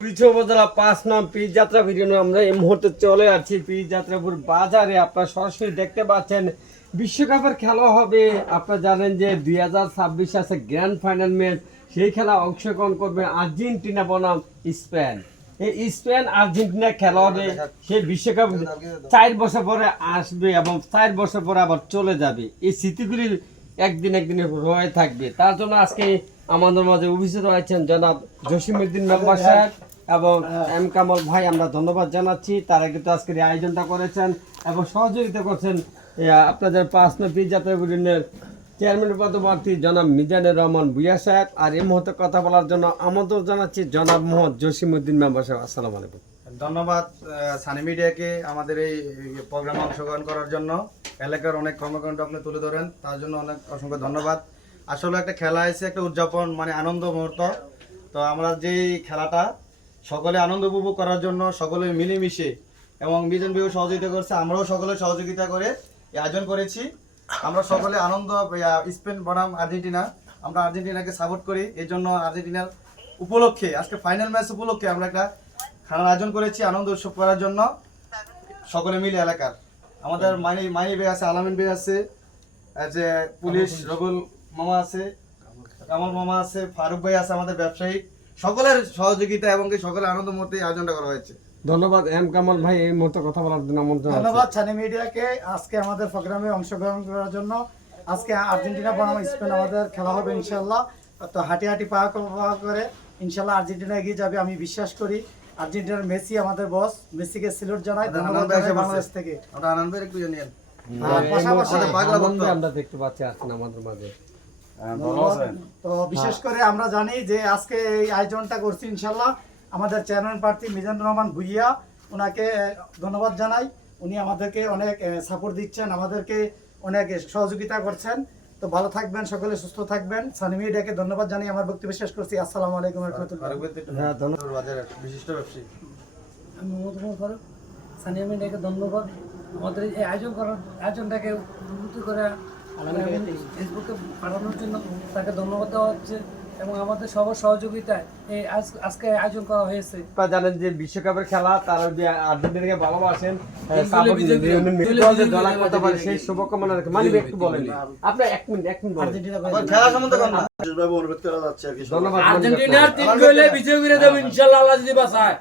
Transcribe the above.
পিছু উপজেলা ৫ নং পীর যাত্রা ভিডিও আমরা এই মুহূর্তে চলে আসছি পীর যাত্রাপুর বাজারে। আপনারা সরাসরি দেখতে পাচ্ছেন বিশ্বকাপের খেলা হবে। আপনারা জানেন যে ২০২৬ আছে গ্র্যান্ড ফাইনাল ম্যাচ। সেই খেলা অংশগ্রহণ করবে আর্জেন্টিনা বনাম স্পেন। এই স্পেন আর্জেন্টিনা খেলা হবে। সেই বিশ্বকাপ ৪ বছর পরে আসবে এবং ৪ বছর পরে আবার চলে যাবে। এই স্মৃতিগুলি একদিন রয়ে থাকবে। তার জন্য আজকে আমাদের মাঝে উপস্থিত রয়েছেন জনাব জসিমউদ্দিন মেম্বার সাহেব এবং এম কামাল ভাই। আমরা ধন্যবাদ জানাচ্ছি, তারা কিন্তু আজকের এই আয়োজনটা করেছেন এবং সহযোগিতা করছেন আপনাদের ৫ নং পীর যাত্রা ইউনিয়নের চেয়ারম্যান পদপ্রার্থী জনাব মিজানুর রহমান ভূঁইয়া সাহেব। আর এই মুহূর্তে কথা বলার জন্য আমন্ত্রণ জানাচ্ছি জনাব মোহাম্মদ জসিমউদ্দিন মেম্বার সাহেব। আসসালামু আলাইকুম। ধন্যবাদ সানি মিডিয়াকে আমাদের এই প্রোগ্রামে অংশগ্রহণ করার জন্য। এলাকার অনেক কর্মকাণ্ড আপনি তুলে ধরেন, তার জন্য অনেক অসংখ্য ধন্যবাদ। আসলে একটা খেলা এসে একটা উদযাপন মানে আনন্দ মুহূর্ত। তো আমরা যেই খেলাটা সকলে আনন্দ উপভোগ করার জন্য সকলে মিলেমিশে এবং মিজান ভাইও সহযোগিতা করছে, আমরাও সকলে সহযোগিতা করে এই আয়োজন করেছি। আমরা সকলে আনন্দ স্পেন বনাম আর্জেন্টিনা, আমরা আর্জেন্টিনাকে সাপোর্ট করি। এই জন্য আর্জেন্টিনার উপলক্ষে আজকে ফাইনাল ম্যাচ উপলক্ষে আমরা একটা খানার আয়োজন করেছি আনন্দ উৎসব করার জন্য সকলে মিলে। এলাকার আমাদের মাইনি ভাই আছে, আলামিন ভাই আছে, যে পুলিশ রবুল মামা আছে, কামাল মামা আছে, ফারুক ভাই আছে, আমাদের ব্যবসায়ী সকলের সহযোগিতা এবং সকলের আনন্দ মুহূর্তে আয়োজনটা করা হয়েছে। ধন্যবাদ এম কামাল ভাই এই মুহূর্তে কথা বলার জন্য আমন্ত্রণ। ধন্যবাদ সানি মিডিয়াকে আজকে আমাদের প্রোগ্রামে অংশগ্রহণ করার জন্য। আজকে আর্জেন্টিনা বনাম স্পেন আমাদের খেলা হবে ইনশাল্লাহ। তো হাঁটি হাঁটি পা করে ইনশাল্লাহ আর্জেন্টিনা এগিয়ে যাবে আমি বিশ্বাস করি। আর্জেন্টিনার মেসি আমাদের বস, মেসিকে স্যালুট জানাই। ধন্যবাদ বাংলাদেশ থেকে। আমরা আনন্দের একটু জানিয়েন পাশাপাশি আমরা দেখতে পাচ্ছি আছেন আমাদের মাঝে। তো বিশেষ করে আমরা জানি যে আজকে এই আয়োজনটা করছি ইনশাল্লাহ আমাদের চেয়ারম্যান প্রার্থী মিজানুর রহমান ভূঁইয়া, ওনাকে ধন্যবাদ জানাই। উনি আমাদেরকে অনেক সাপোর্ট দিচ্ছেন, আমাদেরকে অনেক সহযোগিতা করছেন। তো ভালো থাকবেন, সকলে সুস্থ থাকবেন। সানি মিডিয়াকে ধন্যবাদ জানিয়ে আমার বক্তব্য শেষ করছি। আসসালামু আলাইকুম ওয়া রাহমাতুল্লাহ। বাজারের বিশিষ্ট ব্যবসায়ী আমি মোহাম্মদ ফারুক। সানি মিডিয়াকে ধন্যবাদ আমাদের এই আয়োজনটাকে উন্নতি করে ফেসবুকে পাঠানোর জন্য তাকে ধন্যবাদ দেওয়া হচ্ছে এবং আমাদের সবার সহযোগিতায় এই আজকে আয়োজন করা হয়েছে। আপনারা জানেন যে বিশ্বকাপের খেলা, তারা যে আর্জেন্টিনাকে ভালোবাসেন, সেই শুভকামনা রেখে মানে একটু বলেন। আপনার এক মিনিট বলেন খেলা সম্বন্ধে অনুরোধ করা যাচ্ছে আর কি। ধন্যবাদ। আর্জেন্টিনার ৩ গোলে বিজয় করে দেব ইনশাআল্লাহ, আল্লাহ যদি বাঁচায়।